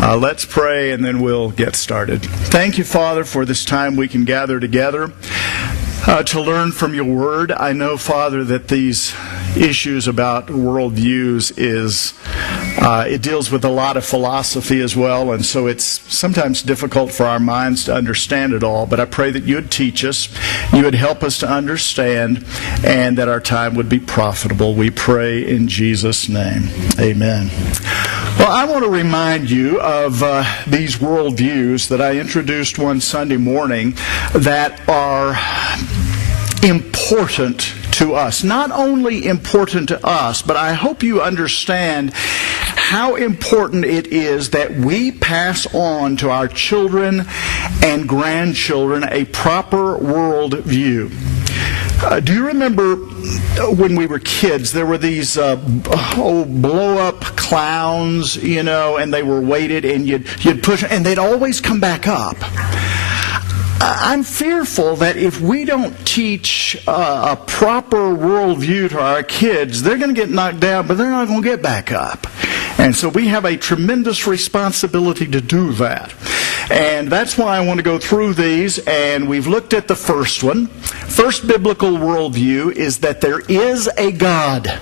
Let's pray and then we'll get started. Thank you, Father, for this time we can gather together to learn from your word. I know, Father, that these issues about worldviews it deals with a lot of philosophy as well, and so it's sometimes difficult for our minds to understand it all. But I pray that you would teach us, you would help us to understand, and that our time would be profitable. We pray in Jesus' name. Amen. Well, I want to remind you of these worldviews that I introduced one Sunday morning that are important to us. Not only important to us, but I hope you understand how important it is that we pass on to our children and grandchildren a proper worldview. Do you remember when we were kids, there were these blow-up clowns, and they were weighted, and you'd push, and they'd always come back up. I'm fearful that if we don't teach a proper worldview to our kids, they're going to get knocked down, but they're not going to get back up. And so we have a tremendous responsibility to do that. And that's why I want to go through these, and we've looked at the first one. First biblical worldview is that there is a God,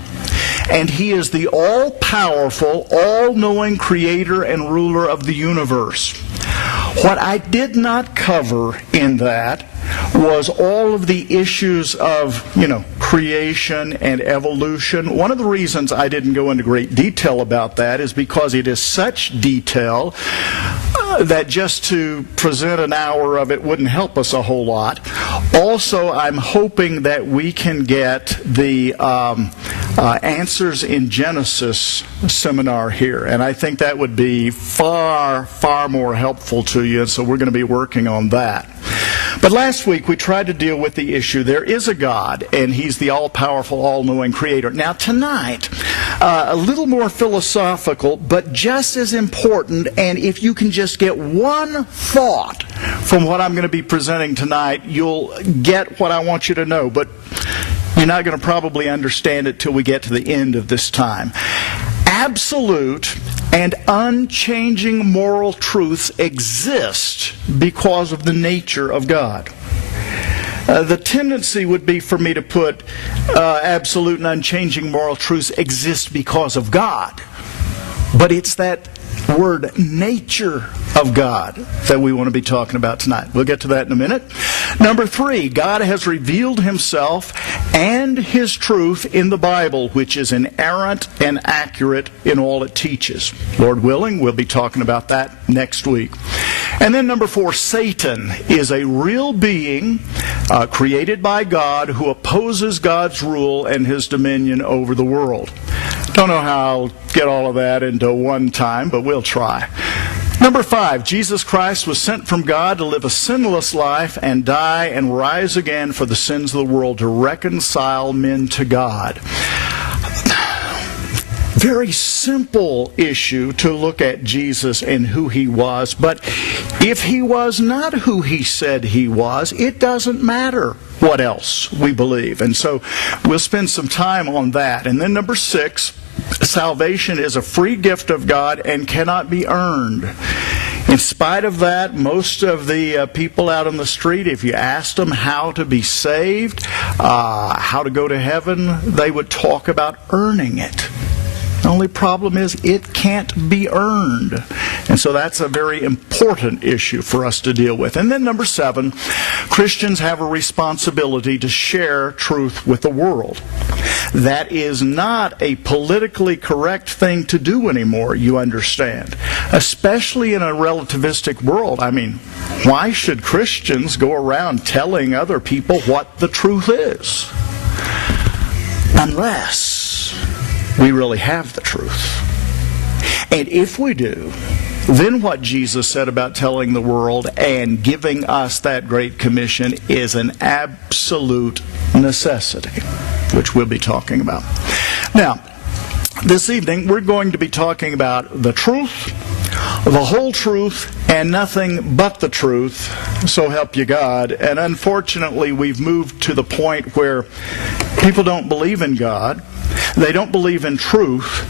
and He is the all-powerful, all-knowing creator and ruler of the universe. What I did not cover in that was all of the issues of, creation and evolution. One of the reasons I didn't go into great detail about that is because it is such detail that just to present an hour of it wouldn't help us a whole lot. Also, I'm hoping that we can get the Answers in Genesis seminar here, and I think that would be far, far more helpful to you, and so we're going to be working on that. But last week we tried to deal with the issue, there is a God, and He's the all-powerful, all-knowing creator. Now tonight, a little more philosophical, but just as important, and if you can just get one thought from what I'm going to be presenting tonight, you'll get what I want you to know, but you're not going to probably understand it till we get to the end of this time. Absolute and unchanging moral truths exist because of the nature of God. The tendency would be for me to put absolute and unchanging moral truths exist because of God. But it's that word nature of God that we want to be talking about tonight. We'll get to that in a minute. Number 3, God has revealed Himself and His truth in the Bible, which is inerrant and accurate in all it teaches. Lord willing, we'll be talking about that next week. And then number 4, Satan is a real being created by God who opposes God's rule and His dominion over the world. Don't know how I'll get all of that into one time, but we'll try. Number 5, Jesus Christ was sent from God to live a sinless life and die and rise again for the sins of the world to reconcile men to God. Very simple issue to look at Jesus and who He was, but if He was not who He said He was, it doesn't matter what else we believe. And so we'll spend some time on that. And then number 6, salvation is a free gift of God and cannot be earned. In spite of that, most of the people out on the street, if you asked them how to be saved, how to go to heaven, they would talk about earning it. The only problem is it can't be earned. And so that's a very important issue for us to deal with. And then number 7, Christians have a responsibility to share truth with the world. That is not a politically correct thing to do anymore, you understand. Especially in a relativistic world. I mean, why should Christians go around telling other people what the truth is? Unless we really have the truth. And if we do, then what Jesus said about telling the world and giving us that great commission is an absolute necessity, which we'll be talking about. Now, this evening we're going to be talking about the truth, the whole truth, and nothing but the truth, so help you God. And unfortunately, we've moved to the point where people don't believe in God. They don't believe in truth.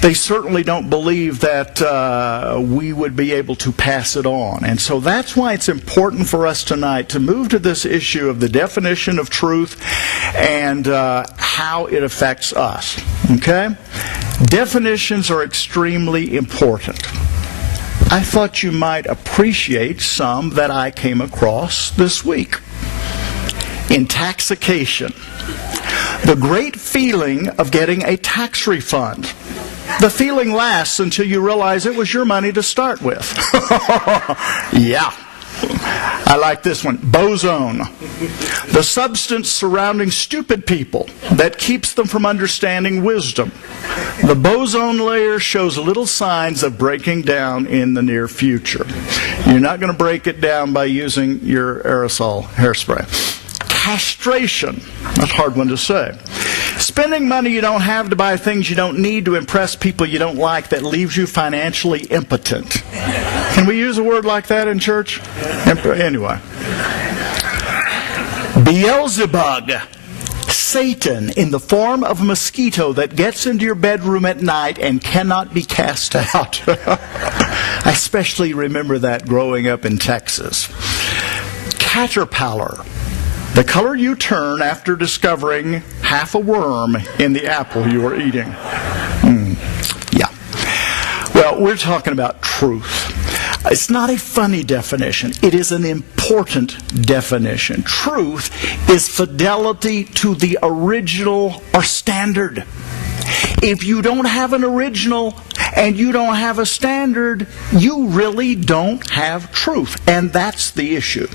They certainly don't believe that we would be able to pass it on. And so that's why it's important for us tonight to move to this issue of the definition of truth and how it affects us. Okay? Definitions are extremely important. I thought you might appreciate some that I came across this week. Intoxication. The great feeling of getting a tax refund. The feeling lasts until you realize it was your money to start with. Yeah. I like this one. Boson. The substance surrounding stupid people that keeps them from understanding wisdom. The boson layer shows little signs of breaking down in the near future. You're not going to break it down by using your aerosol hairspray. Castration. That's a hard one to say. Spending money you don't have to buy things you don't need to impress people you don't like that leaves you financially impotent. Can we use a word like that in church? Anyway. Beelzebub. Satan in the form of a mosquito that gets into your bedroom at night and cannot be cast out. I especially remember that growing up in Texas. Caterpillar. The color you turn after discovering half a worm in the apple you are eating. Yeah. Well, we're talking about truth. It's not a funny definition. It is an important definition. Truth is fidelity to the original or standard. If you don't have an original and you don't have a standard, you really don't have truth. And that's the issue.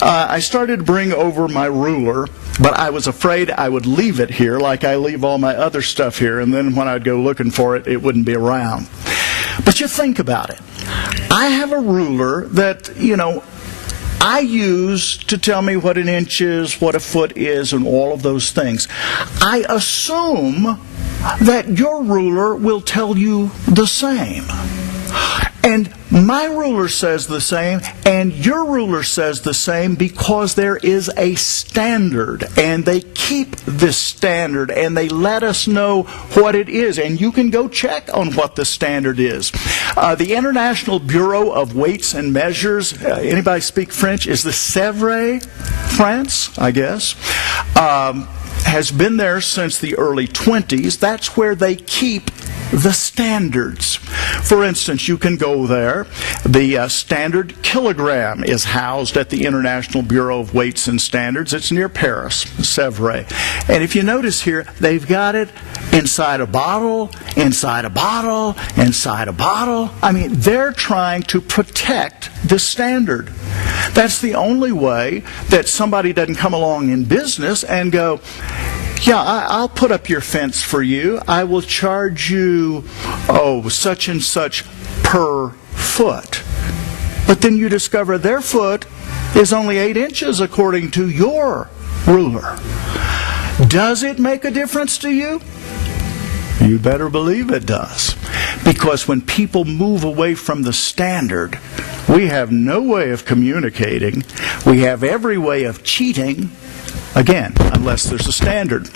I started to bring over my ruler, but I was afraid I would leave it here like I leave all my other stuff here, and then when I'd go looking for it, it wouldn't be around. But you think about it. I have a ruler that, I use to tell me what an inch is, what a foot is, and all of those things. I assume that your ruler will tell you the same. And my ruler says the same, and your ruler says the same because there is a standard, and they keep this standard, and they let us know what it is, and you can go check on what the standard is. The International Bureau of Weights and Measures, anybody speak French, is the Sèvres, France, I guess, has been there since the early 20s. That's where they keep the standards. For instance, you can go there. The standard kilogram is housed at the International Bureau of Weights and Standards. It's near Paris, Sèvres. And if you notice here, they've got it inside a bottle, inside a bottle, inside a bottle. I mean, they're trying to protect the standard. That's the only way that somebody doesn't come along in business and go, yeah, I'll put up your fence for you. I will charge you, such and such per foot. But then you discover their foot is only 8 inches according to your ruler. Does it make a difference to you? You better believe it does. Because when people move away from the standard, we have no way of communicating. We have every way of cheating. Again, unless there's a standard.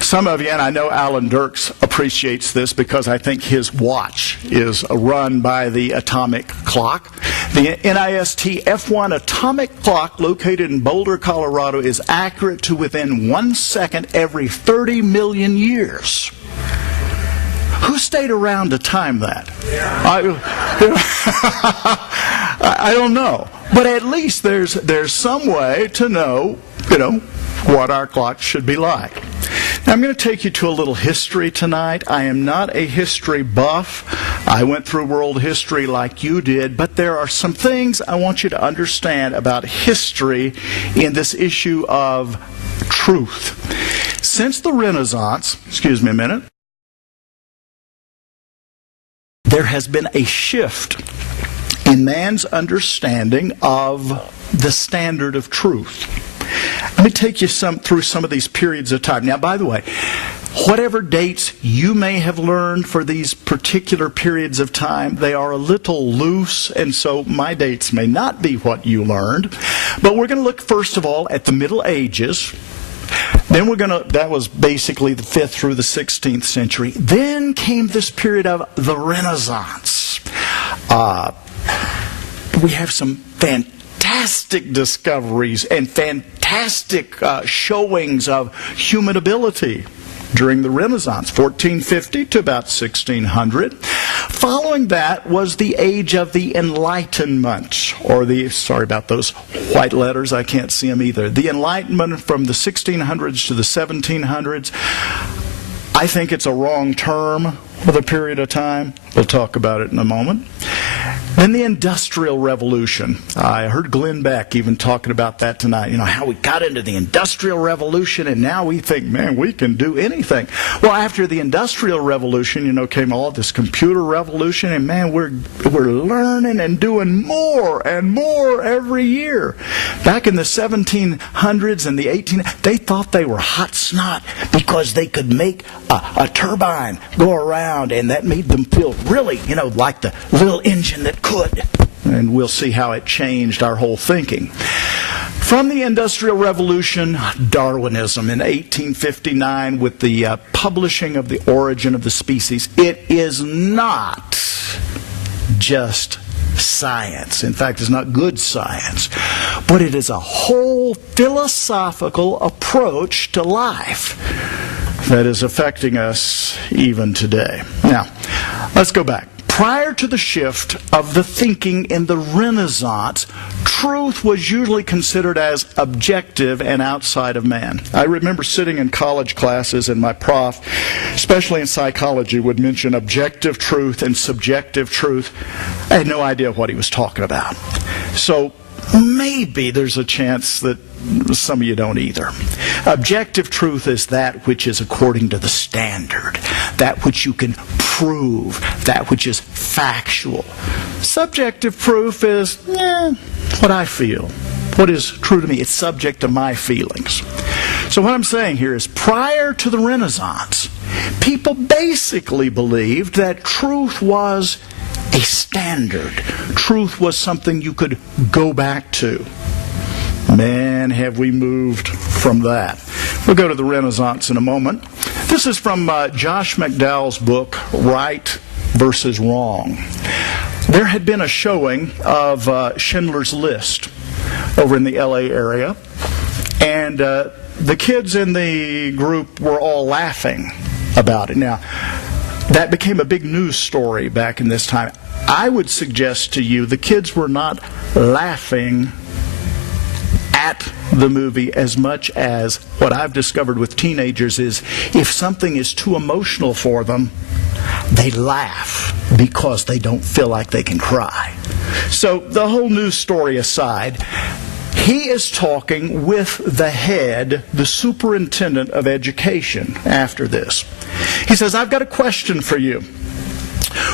Some of you, and I know Alan Dirks appreciates this because I think his watch is run by the atomic clock. The NIST F1 atomic clock located in Boulder, Colorado is accurate to within 1 second every 30 million years. Who stayed around to time that? I don't know. But at least there's some way to know, what our clock should be like. Now, I'm going to take you to a little history tonight. I am not a history buff. I went through world history like you did, but there are some things I want you to understand about history in this issue of truth. Since the Renaissance, excuse me a minute, there has been a shift in man's understanding of the standard of truth. Let me take you through some of these periods of time. Now, by the way, whatever dates you may have learned for these particular periods of time, they are a little loose, and so my dates may not be what you learned. But we're going to look, first of all, at the Middle Ages. Then Then that was basically the 5th through the 16th century. Then came this period of the Renaissance. We have some fantastic discoveries and fantastic showings of human ability during the Renaissance, 1450 to about 1600. Following that was the age of the Enlightenment, or sorry about those white letters, I can't see them either. The Enlightenment from the 1600s to the 1700s. I think it's a wrong term for the period of time. We'll talk about it in a moment. Then the Industrial Revolution. I heard Glenn Beck even talking about that tonight. How we got into the Industrial Revolution and now we think, man, we can do anything. Well, after the Industrial Revolution, came all this computer revolution, and man, we're learning and doing more and more every year. Back in the 1700s and the 1800s, they thought they were hot snot because they could make a turbine go around, and that made them feel really, like the little engine that could. And we'll see how it changed our whole thinking. From the Industrial Revolution, Darwinism in 1859 with the publishing of The Origin of the Species. It is not just science. In fact, it's not good science. But it is a whole philosophical approach to life that is affecting us even today. Now, let's go back. Prior to the shift of the thinking in the Renaissance, truth was usually considered as objective and outside of man. I remember sitting in college classes and my prof, especially in psychology, would mention objective truth and subjective truth. I had no idea what he was talking about. So maybe there's a chance that some of you don't either. Objective truth is that which is according to the standard, that which you can prove, that which is factual. Subjective proof is what I feel, what is true to me. It's subject to my feelings. So what I'm saying here is, prior to the Renaissance, people basically believed that truth was a standard. Truth was something you could go back to. Man, have we moved from that. We'll go to the Renaissance in a moment. This is from Josh McDowell's book, Right versus Wrong. There had been a showing of Schindler's List over in the LA area, and the kids in the group were all laughing about it. Now, that became a big news story back in this time. I would suggest to you the kids were not laughing at the movie as much as what I've discovered with teenagers is if something is too emotional for them, they laugh because they don't feel like they can cry. So the whole news story aside, he is talking with the head, the superintendent of education after this. He says, I've got a question for you.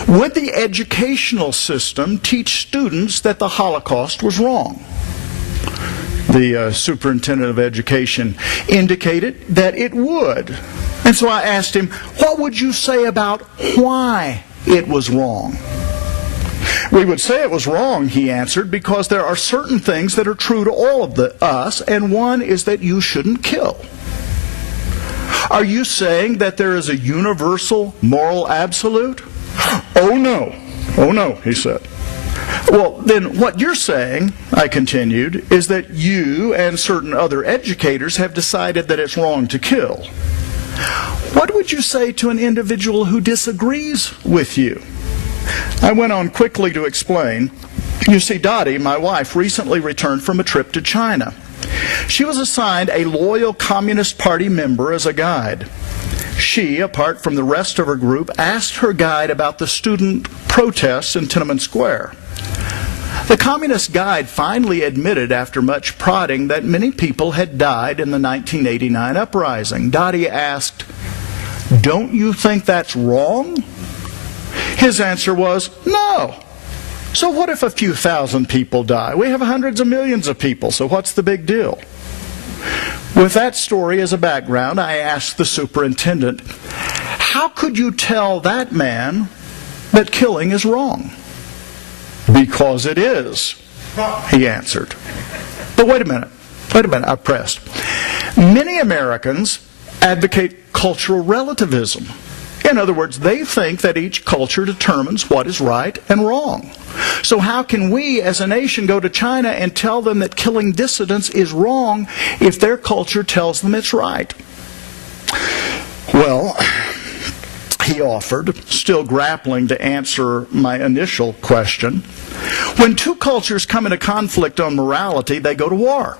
Would the educational system teach students that the Holocaust was wrong? The superintendent of education indicated that it would. And so I asked him, what would you say about why it was wrong? We would say it was wrong, he answered, because there are certain things that are true to all of us, and one is that you shouldn't kill. Are you saying that there is a universal moral absolute? Oh no, he said. Well, then what you're saying, I continued, is that you and certain other educators have decided that it's wrong to kill. What would you say to an individual who disagrees with you? I went on quickly to explain. You see, Dottie, my wife, recently returned from a trip to China. She was assigned a loyal Communist Party member as a guide. She, apart from the rest of her group, asked her guide about the student protests in Tiananmen Square. The communist guide finally admitted after much prodding that many people had died in the 1989 uprising. Dottie asked, "Don't you think that's wrong?" His answer was, "No. So what if a few thousand people die? We have hundreds of millions of people, so what's the big deal?" With that story as a background, I asked the superintendent, how could you tell that man that killing is wrong? Because it is, he answered. But wait a minute, I pressed. Many Americans advocate cultural relativism. In other words, they think that each culture determines what is right and wrong. So how can we as a nation go to China and tell them that killing dissidents is wrong if their culture tells them it's right? Well, he offered, still grappling to answer my initial question, when two cultures come into conflict on morality, they go to war.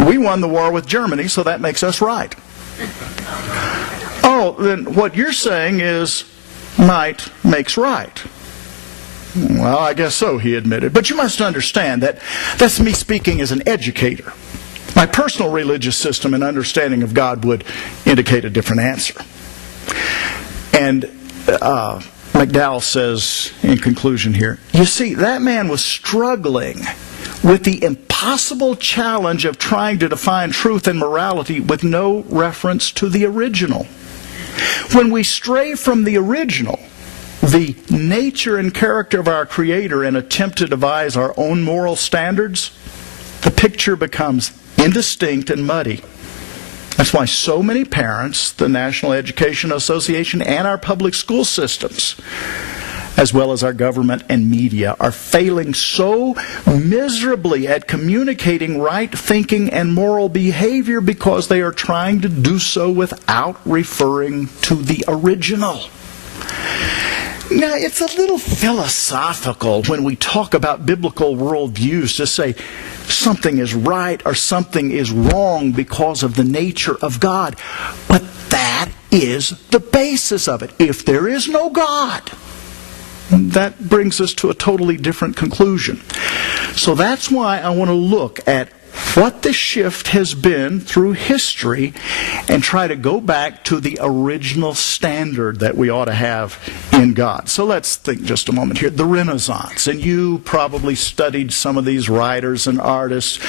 We won the war with Germany, so that makes us right. Oh, then what you're saying is might makes right. Well, I guess so, he admitted. But you must understand that that's me speaking as an educator. My personal religious system and understanding of God would indicate a different answer. And McDowell says in conclusion here, you see, that man was struggling with the impossible challenge of trying to define truth and morality with no reference to the original. When we stray from the original, the nature and character of our Creator, and attempt to devise our own moral standards, the picture becomes indistinct and muddy. That's why so many parents, the National Education Association, and our public school systems, as well as our government and media, are failing so miserably at communicating right thinking and moral behavior because they are trying to do so without referring to the original. Now, it's a little philosophical when we talk about biblical worldviews to say something is right or something is wrong because of the nature of God. But that is the basis of it. If there is no God, that brings us to a totally different conclusion. So that's why I want to look at what the shift has been through history and try to go back to the original standard that we ought to have in God. So let's think just a moment here. The Renaissance. And you probably studied some of these writers and artists.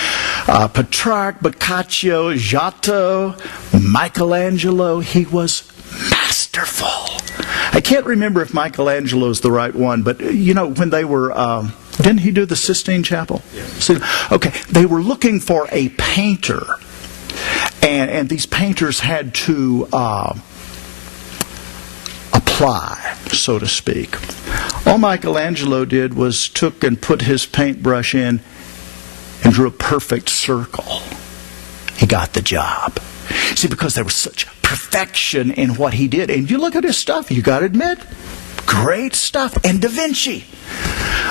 Petrarch, Boccaccio, Giotto, Michelangelo. He was masterful. I can't remember if Michelangelo is the right one, but you know, when they were, didn't he do the Sistine Chapel? Yes. Okay, they were looking for a painter, and these painters had to apply, so to speak. All Michelangelo did was took and put his paintbrush in and drew a perfect circle. He got the job. See, because there was such perfection in what he did. And you look at his stuff, you got to admit, great stuff. And Da Vinci,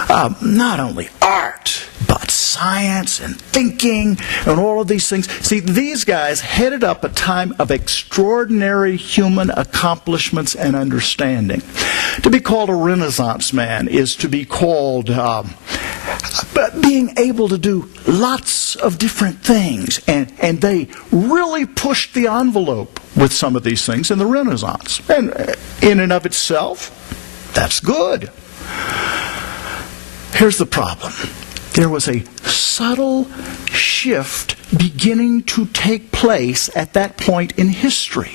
not only art, but science and thinking and all of these things. See, these guys headed up a time of extraordinary human accomplishments and understanding. To be called a Renaissance man is to be called being able to do lots of different things. And they really pushed the envelope with some of these things in the Renaissance. And in and of itself, that's good. Here's the problem. There was a subtle shift beginning to take place at that point in history.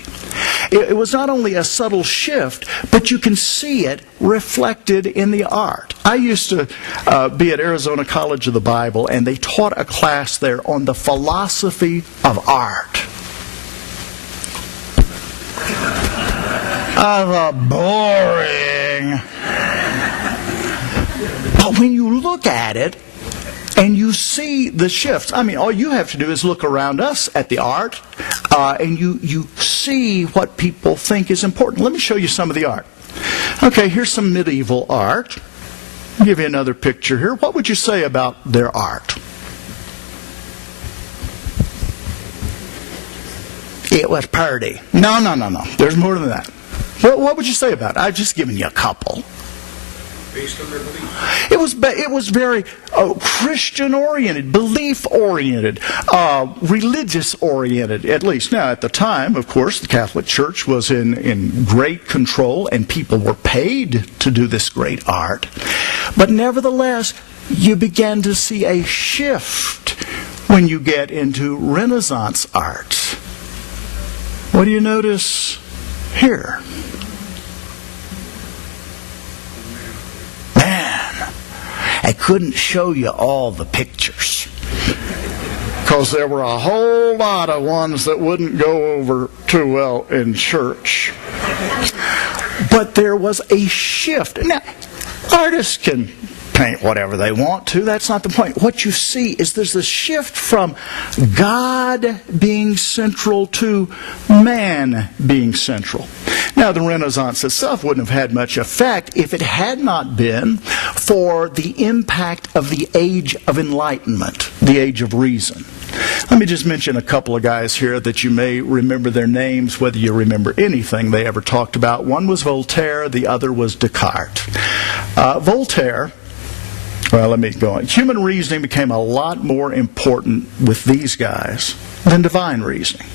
It was not only a subtle shift, but you can see it reflected in the art. I used to be at Arizona College of the Bible, and they taught a class there on the philosophy of art. Boring. But when you look at it, and you see the shifts. I mean, all you have to do is look around us at the art, and you see what people think is important. Let me show you some of the art. Okay, here's some medieval art. I'll give you another picture here. What would you say about their art? It was pretty. No. There's more than that. What would you say about it? I've just given you a couple. Based on their belief. It was very Christian-oriented, belief-oriented, religious-oriented, at least. Now, at the time, of course, the Catholic Church was in great control, and people were paid to do this great art. But nevertheless, you began to see a shift when you get into Renaissance art. What do you notice here? Man, I couldn't show you all the pictures. because there were a whole lot of ones that wouldn't go over too well in church. But there was a shift. Now, artists can paint whatever they want to. That's not the point. What you see is there's a shift from God being central to man being central. Now, the Renaissance itself wouldn't have had much effect if it had not been for the impact of the age of enlightenment, the age of reason. Let me just mention a couple of guys here that you may remember their names, whether you remember anything they ever talked about. One was Voltaire, the other was Descartes. Voltaire, well, let me go on. Human reasoning became a lot more important with these guys than divine reasoning.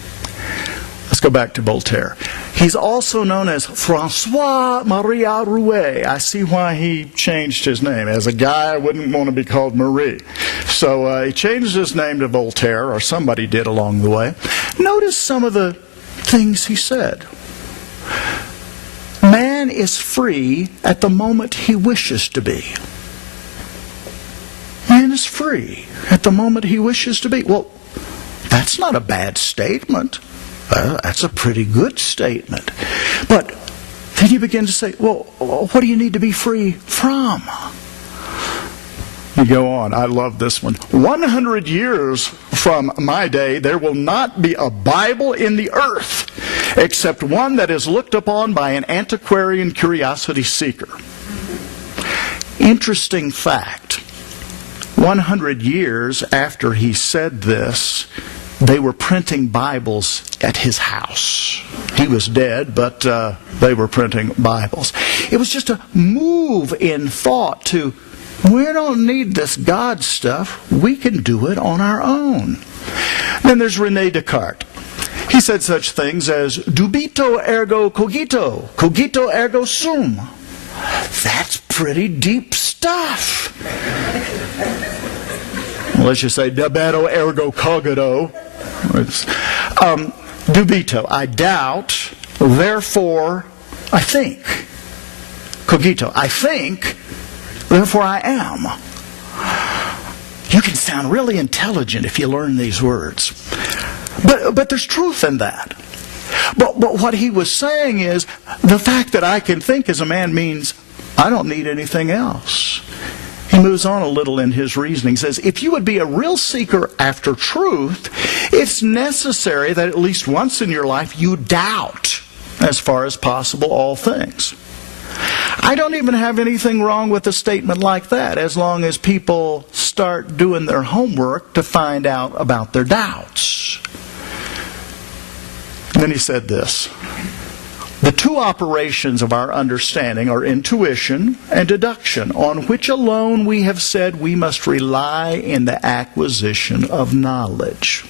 Let's go back to Voltaire. He's also known as François Maria Rouet. I see why he changed his name. As a guy, I wouldn't want to be called Marie. So he changed his name to Voltaire, or somebody did along the way. Notice some of the things he said. Man is free at the moment he wishes to be. Man is free at the moment he wishes to be. Well, that's not a bad statement. That's a pretty good statement. But then you begin to say, well, what do you need to be free from? You go on. I love this one. 100 years from my day, there will not be a Bible in the earth except one that is looked upon by an antiquarian curiosity seeker. Interesting fact. 100 years after he said this, they were printing Bibles at his house. He was dead, but they were printing Bibles. It was just a move in thought to, we don't need this God stuff. We can do it on our own. Then there's René Descartes. He said such things as, dubito ergo cogito, cogito ergo sum. That's pretty deep stuff. Unless you say debito ergo cogito. Dubito, I doubt, therefore I think. Cogito, I think, therefore I am. You can sound really intelligent if you learn these words. But there's truth in that. But what he was saying is, the fact that I can think as a man means I don't need anything else. He moves on a little in his reasoning. He says, if you would be a real seeker after truth, it's necessary that at least once in your life you doubt, as far as possible, all things. I don't even have anything wrong with a statement like that, as long as people start doing their homework to find out about their doubts. And then he said this. The two operations of our understanding are intuition and deduction, on which alone we have said we must rely in the acquisition of knowledge.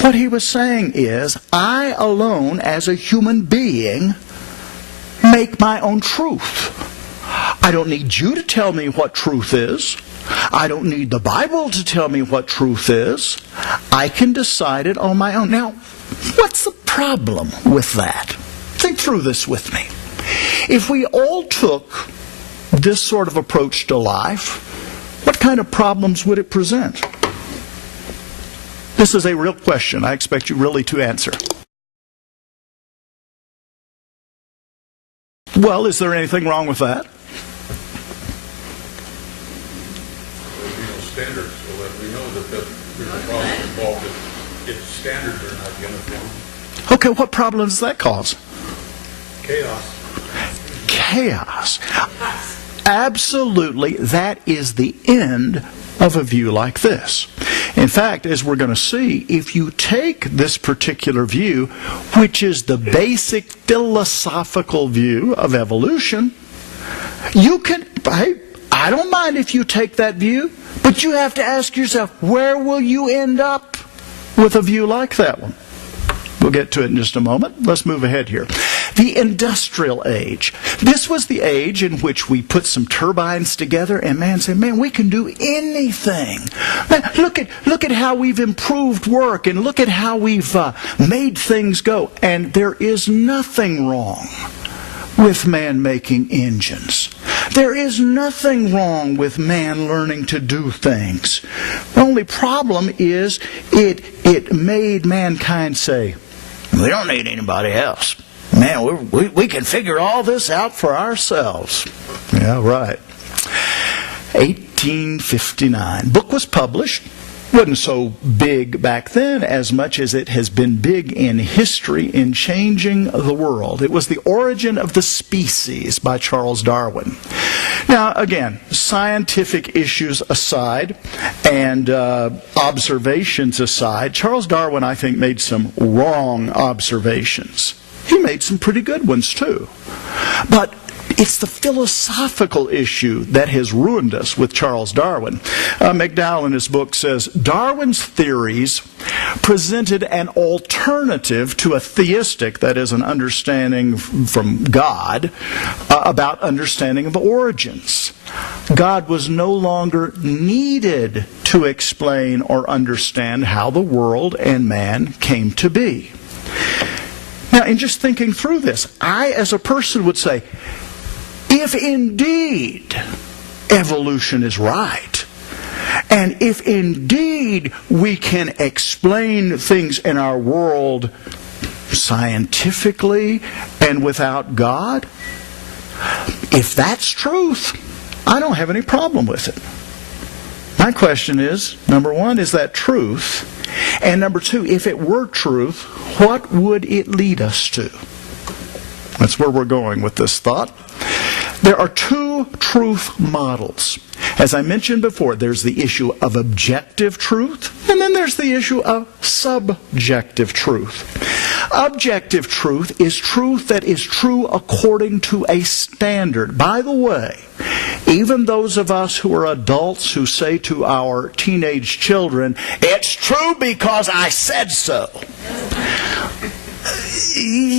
What he was saying is, I alone, as a human being, make my own truth. I don't need you to tell me what truth is. I don't need the Bible to tell me what truth is. I can decide it on my own. Now, what's the problem with that? Think through this with me. If we all took this sort of approach to life, what kind of problems would it present? This is a real question. I expect you really to answer. Well, is there anything wrong with that? Standards, so that we know that there's a problem involved if standards are not uniform. Okay, what problem does that cause? Chaos. Absolutely, that is the end of a view like this. In fact, as we're going to see, if you take this particular view, which is the basic philosophical view of evolution, you can, I don't mind if you take that view, but you have to ask yourself, where will you end up with a view like that one? We'll get to it in just a moment. Let's move ahead here. The industrial age. This was the age in which we put some turbines together and man said, man, we can do anything. Man, look at how we've improved work and look at how we've made things go. And there is nothing wrong with man making engines. There is nothing wrong with man learning to do things. The only problem is it made mankind say, we don't need anybody else. Man, we can figure all this out for ourselves. Yeah, right. 1859. Book was published. Wasn't so big back then as much as it has been big in history in changing the world. It was The Origin of the Species by Charles Darwin. Now, again, scientific issues aside and observations aside, Charles Darwin, I think, made some wrong observations. He made some pretty good ones, too. But it's the philosophical issue that has ruined us with Charles Darwin. McDowell in his book says, Darwin's theories presented an alternative to a theistic, that is, an understanding from God, about understanding of origins. God was no longer needed to explain or understand how the world and man came to be. Now, in just thinking through this, I, as a person, would say, if indeed evolution is right, and if indeed we can explain things in our world scientifically and without God, if that's truth, I don't have any problem with it. My question is, number one, is that truth? And number two, if it were truth, what would it lead us to? That's where we're going with this thought. There are two truth models. As I mentioned before, there's the issue of objective truth, and then there's the issue of subjective truth. Objective truth is truth that is true according to a standard. By the way, even those of us who are adults who say to our teenage children, it's true because I said so,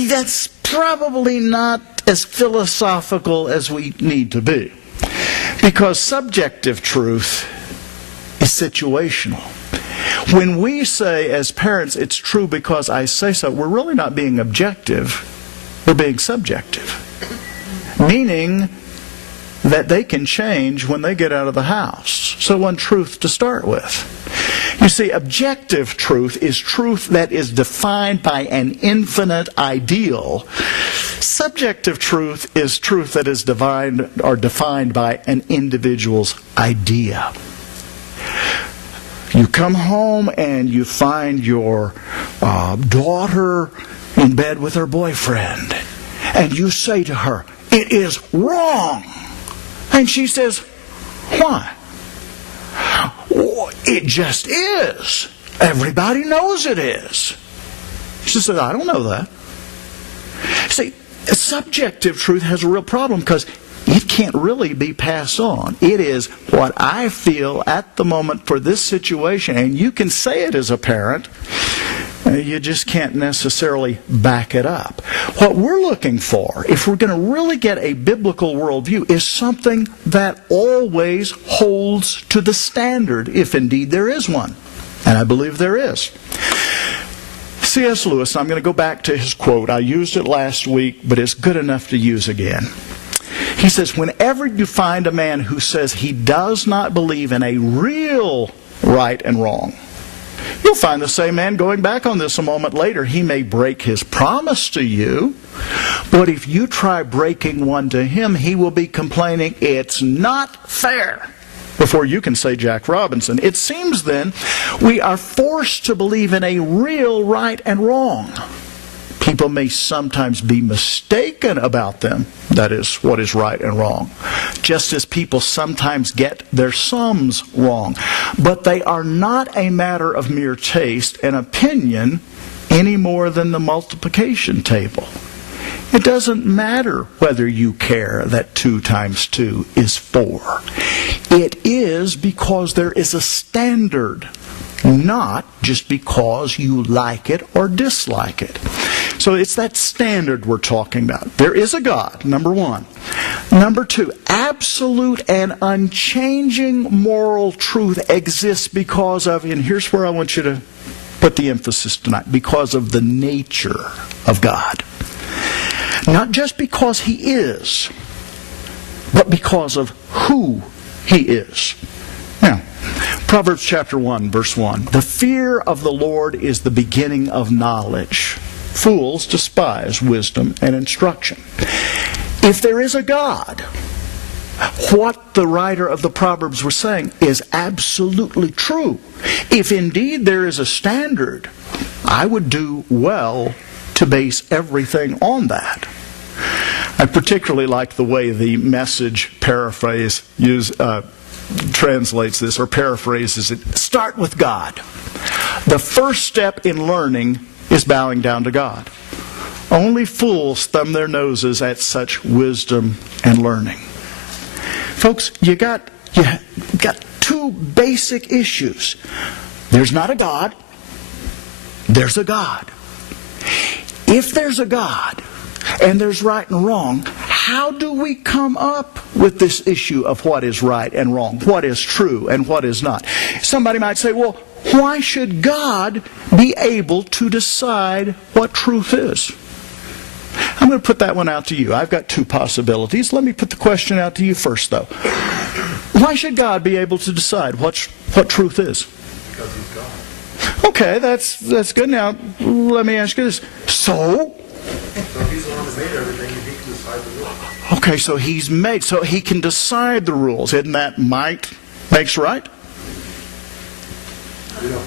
that's probably not as philosophical as we need to be. Because subjective truth is situational. When we say as parents, it's true because I say so, we're really not being objective, we're being subjective. Meaning that they can change when they get out of the house. So one truth to start with. You see, objective truth is truth that is defined by an infinite ideal. Subjective truth is truth that is defined by an individual's idea. You come home and you find your daughter in bed with her boyfriend, and you say to her, "It is wrong." And she says, "Why?" "Oh, it just is. Everybody knows it is." She says, "I don't know that." See, subjective truth has a real problem because it can't really be passed on. It is what I feel at the moment for this situation, and you can say it as a parent. You just can't necessarily back it up. What we're looking for, if we're going to really get a biblical worldview, is something that always holds to the standard, if indeed there is one. And I believe there is. C.S. Lewis, I'm going to go back to his quote. I used it last week, but it's good enough to use again. He says, whenever you find a man who says he does not believe in a real right and wrong, you'll find the same man going back on this a moment later. He may break his promise to you, but if you try breaking one to him, he will be complaining, "It's not fair," before you can say Jack Robinson. It seems then we are forced to believe in a real right and wrong. People may sometimes be mistaken about them, that is, what is right and wrong, just as people sometimes get their sums wrong. But they are not a matter of mere taste and opinion any more than the multiplication table. It doesn't matter whether you care that 2 times 2 is 4. It is because there is a standard, not just because you like it or dislike it. So it's that standard we're talking about. There is a God, number one. Number two, absolute and unchanging moral truth exists because of, and here's where I want you to put the emphasis tonight, because of the nature of God. Not just because He is, but because of who He is. Now, Proverbs chapter 1, verse 1. The fear of the Lord is the beginning of knowledge. Fools despise wisdom and instruction. If there is a God, what the writer of the Proverbs was saying is absolutely true. If indeed there is a standard, I would do well to base everything on that. I particularly like the way the Message paraphrase translates this or paraphrases it. Start with God. The first step in learning is bowing down to God. Only fools thumb their noses at such wisdom and learning. Folks, you got two basic issues. There's not a God. There's a God. If there's a God and there's right and wrong, how do we come up with this issue of what is right and wrong, what is true and what is not? Somebody might say, well, why should God be able to decide what truth is? I'm going to put that one out to you. I've got two possibilities. Let me put the question out to you first, though. Why should God be able to decide what truth is? Because He's God. Okay, that's good. Now, let me ask you this. So He's the one that made everything, and He can decide the rules. Okay, so He can decide the rules. Isn't that might makes right?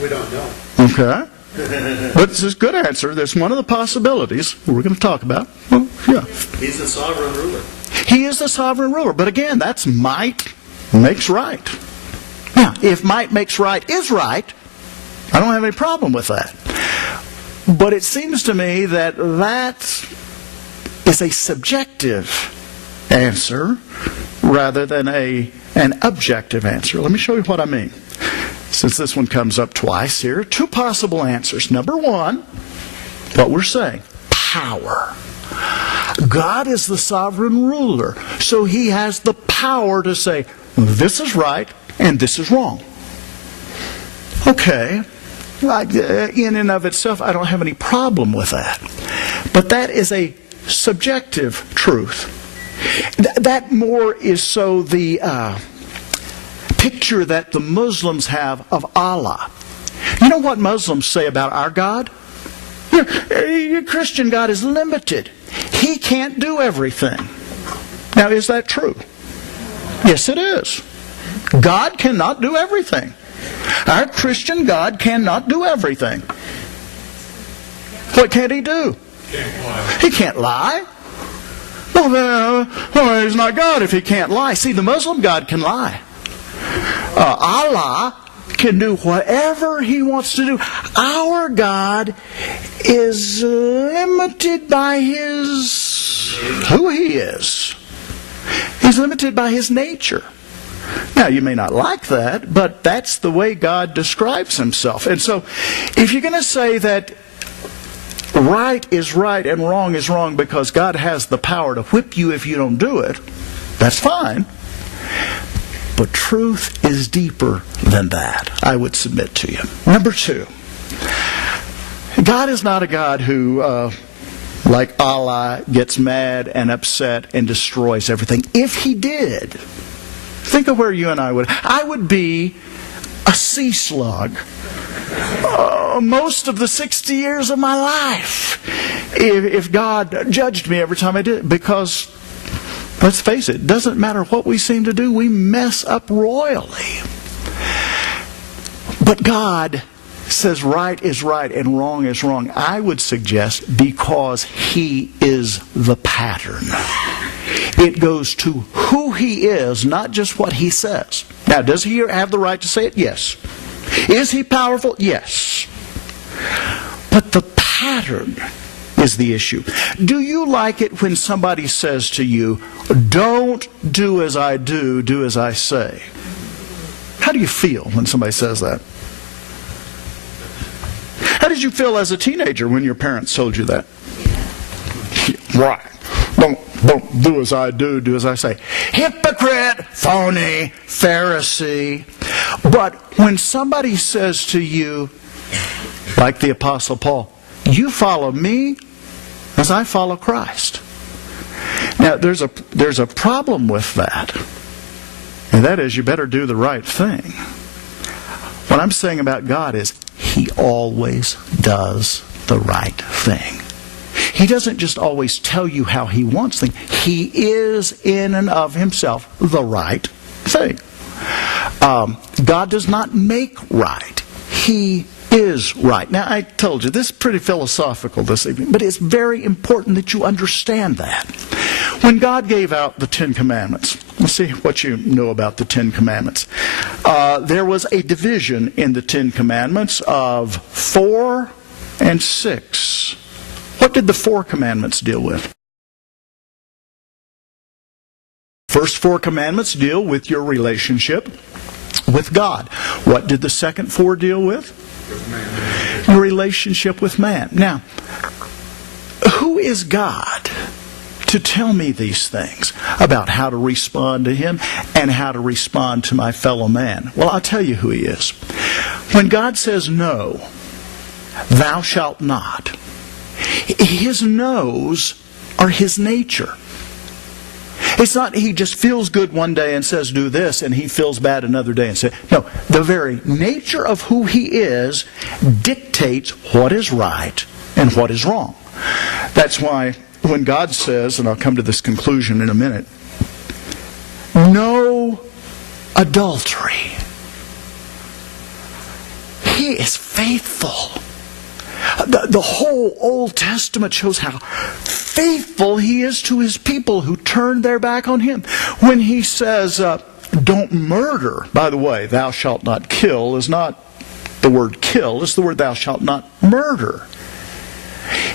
We don't know. Okay. But it's a good answer. That's one of the possibilities we're going to talk about. Well, yeah. He's the sovereign ruler. He is the sovereign ruler. But again, that's might makes right. Now, if might makes right is right, I don't have any problem with that. But it seems to me that is a subjective answer rather than an objective answer. Let me show you what I mean. Since this one comes up twice here, two possible answers. Number one, what we're saying, power. God is the sovereign ruler, so He has the power to say, this is right and this is wrong. Okay, in and of itself, I don't have any problem with that. But that is a subjective truth. That more is so the picture that the Muslims have of Allah. You know what Muslims say about our God? Your Christian God is limited. He can't do everything. Now, is that true? Yes, it is. God cannot do everything. Our Christian God cannot do everything. What can't He do? He can't lie. Well, He's not God if He can't lie. See, the Muslim God can lie. Allah can do whatever He wants to do. Our God is limited by who He is. He's limited by His nature. Now, you may not like that, but that's the way God describes Himself. And so, if you're going to say that right is right and wrong is wrong because God has the power to whip you if you don't do it, that's fine. But truth is deeper than that, I would submit to you. Number two, God is not a God who, like Allah, gets mad and upset and destroys everything. If He did, think of where you and I would be a sea slug most of the 60 years of my life if God judged me every time I did it. Because, let's face it doesn't matter what we seem to do, we mess up royally. But God says right is right and wrong is wrong. I would suggest because He is the pattern. It goes to who He is, not just what He says. Now, does He have the right to say it? Yes. Is He powerful? Yes. But the pattern is the issue. Do you like it when somebody says to you, don't do as I do, do as I say? How do you feel when somebody says that? How did you feel as a teenager when your parents told you that? Right. Don't do as I do, do as I say. Hypocrite, phony, Pharisee. But when somebody says to you, like the Apostle Paul, you follow me as I follow Christ. Now, there's a problem with that. And that is, you better do the right thing. What I'm saying about God is, He always does the right thing. He doesn't just always tell you how He wants things. He is in and of Himself the right thing. God does not make right. He is right. Now, I told you, this is pretty philosophical this evening, but it's very important that you understand that. When God gave out the Ten Commandments, let's see what you know about the Ten Commandments. There was a division in the Ten Commandments of 4 and 6. What did the 4 commandments deal with? First 4 commandments deal with your relationship with God. What did the second 4 deal with? Your relationship with man. Now, who is God to tell me these things about how to respond to Him and how to respond to my fellow man? Well, I'll tell you who He is. When God says no, thou shalt not, His no's are His nature. It's not He just feels good one day and says do this, and He feels bad another day and says, no, the very nature of who He is dictates what is right and what is wrong. That's why when God says, and I'll come to this conclusion in a minute, no adultery, He is faithful. The whole Old Testament shows how faithful He is to His people who turn their back on Him. When He says, don't murder, by the way, thou shalt not kill is not the word kill, it's the word thou shalt not murder.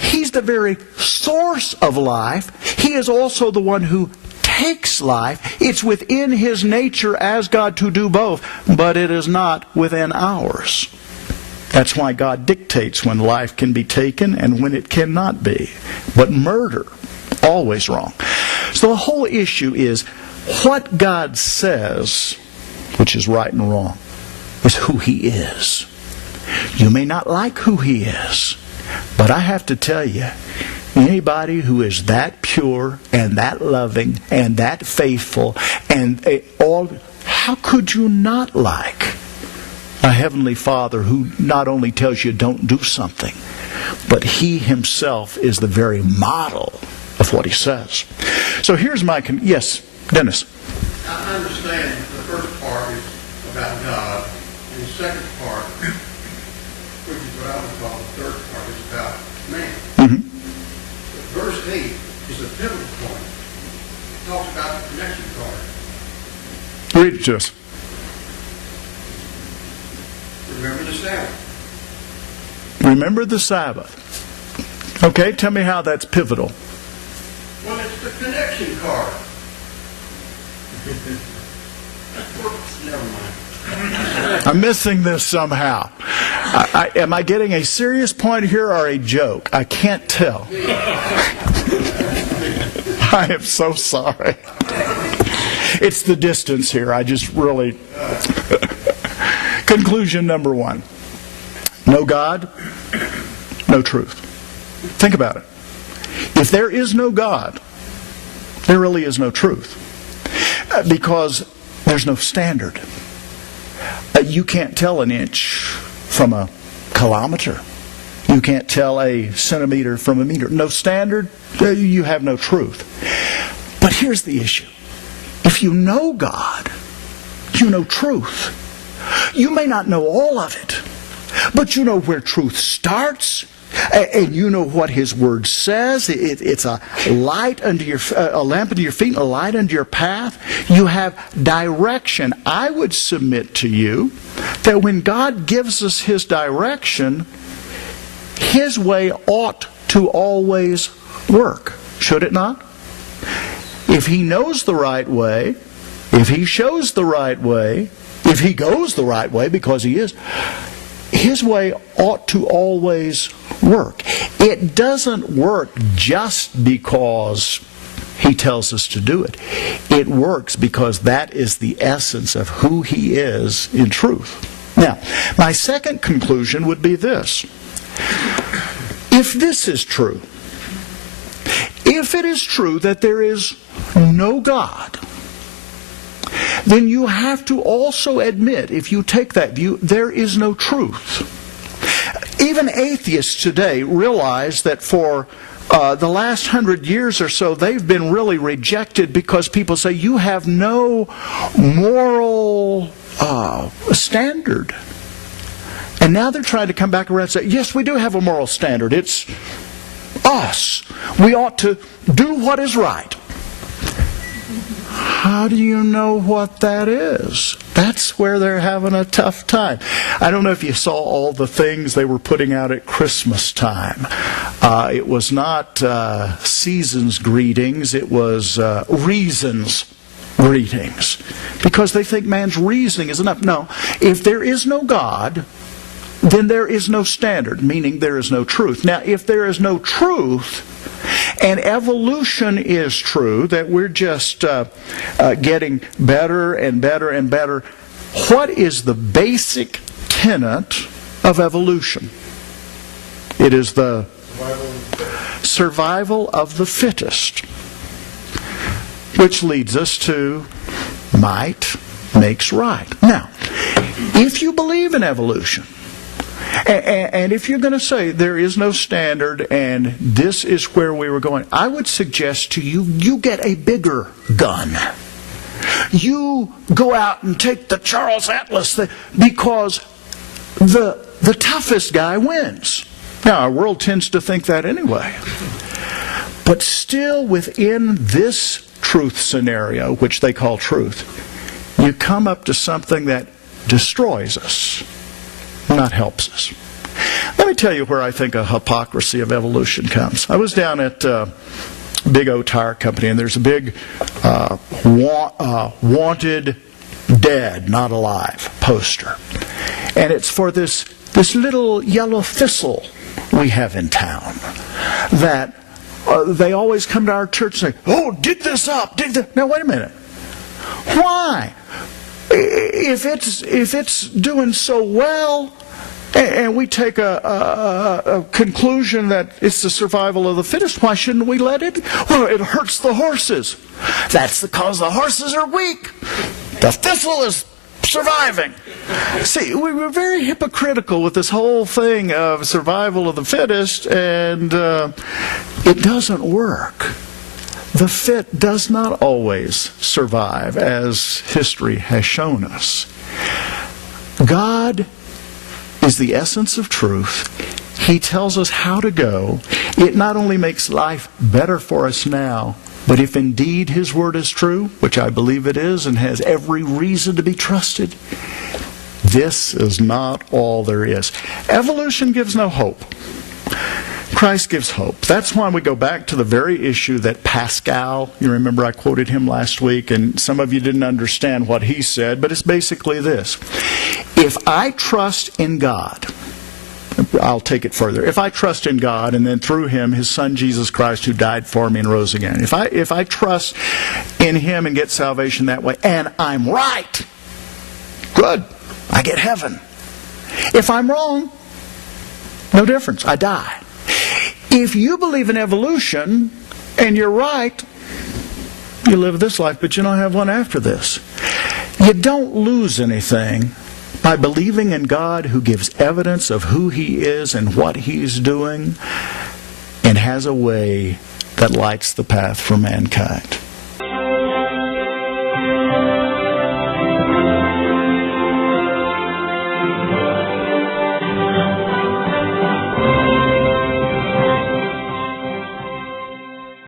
He's the very source of life. He is also the one who takes life. It's within His nature as God to do both, but it is not within ours. That's why God dictates when life can be taken and when it cannot be. But murder, always wrong. So the whole issue is what God says, which is right and wrong, is who He is. You may not like who He is, but I have to tell you, anybody who is that pure and that loving and that faithful and how could you not like a Heavenly Father who not only tells you don't do something, but He Himself is the very model of what He says. So here's my... Yes, Dennis. I understand the first part is about God, and the second part, which is what I would call the third part, is about man. Mm-hmm. But verse 8 is a pivotal point. It talks about the connection card. Read it to us. Remember the Sabbath. Remember the Sabbath. Okay, tell me how that's pivotal. Well, it's the connection card. Never mind. I'm missing this somehow. Am I getting a serious point here or a joke? I can't tell. I am so sorry. It's the distance here. I just really... Conclusion number 1. No God, no truth. Think about it. If there is no God, there really is no truth. Because there's no standard. You can't tell an inch from a kilometer. You can't tell a centimeter from a meter. No standard, you have no truth. But here's the issue. If you know God, you know truth. You may not know all of it, but you know where truth starts, and you know what His Word says. It's a light under a lamp under your feet, and a light under your path. You have direction. I would submit to you that when God gives us His direction, His way ought to always work. Should it not? If He knows the right way, if He shows the right way, if He goes the right way, because He is, His way ought to always work. It doesn't work just because He tells us to do it. It works because that is the essence of who He is in truth. Now, my second conclusion would be this. If this is true, If it is true that there is no God, then you have to also admit, if you take that view, there is no truth. Even atheists today realize that for the last 100 years or so, they've been really rejected because people say you have no moral standard. And now they're trying to come back around and say, yes, we do have a moral standard. It's us. We ought to do what is right. How do you know what that is? That's where they're having a tough time. I don't know if you saw all the things they were putting out at Christmas time. It was not season's greetings. It was reason's greetings. Because they think man's reasoning is enough. No. If there is no God, then there is no standard, meaning there is no truth. Now, if there is no truth, and evolution is true, that we're just getting better and better and better, what is the basic tenet of evolution? It is the survival of the fittest, which leads us to might makes right. Now, if you believe in evolution, and if you're going to say there is no standard and this is where we were going, I would suggest to you, you get a bigger gun. You go out and take the Charles Atlas, because the toughest guy wins. Now, our world tends to think that anyway. But still within this truth scenario, which they call truth, you come up to something that destroys us, not helps us. Let me tell you where I think a hypocrisy of evolution comes. I was down at Big O Tire Company, and there's a big wanted dead, not alive poster. And it's for this little yellow thistle we have in town that they always come to our church and say, oh, dig this up, dig this. Now, wait a minute. Why? If it's doing so well, and we take a conclusion that it's the survival of the fittest, why shouldn't we let it? Well, it hurts the horses. That's because the horses are weak. The thistle is surviving. See, we were very hypocritical with this whole thing of survival of the fittest, and it doesn't work. The fit does not always survive, as history has shown us. God is the essence of truth. He tells us how to go. It not only makes life better for us now, but if indeed His Word is true, which I believe it is and has every reason to be trusted, this is not all there is. Evolution gives no hope. Christ gives hope. That's why we go back to the very issue that Pascal, you remember I quoted him last week, and some of you didn't understand what he said, but it's basically this. If I trust in God, I'll take it further. If I trust in God, and then through Him, His Son Jesus Christ, who died for me and rose again, if I trust in Him and get salvation that way, and I'm right, good, I get heaven. If I'm wrong, no difference, I die. If you believe in evolution and you're right, you live this life, but you don't have one after this. You don't lose anything by believing in God, who gives evidence of who He is and what He's doing, and has a way that lights the path for mankind.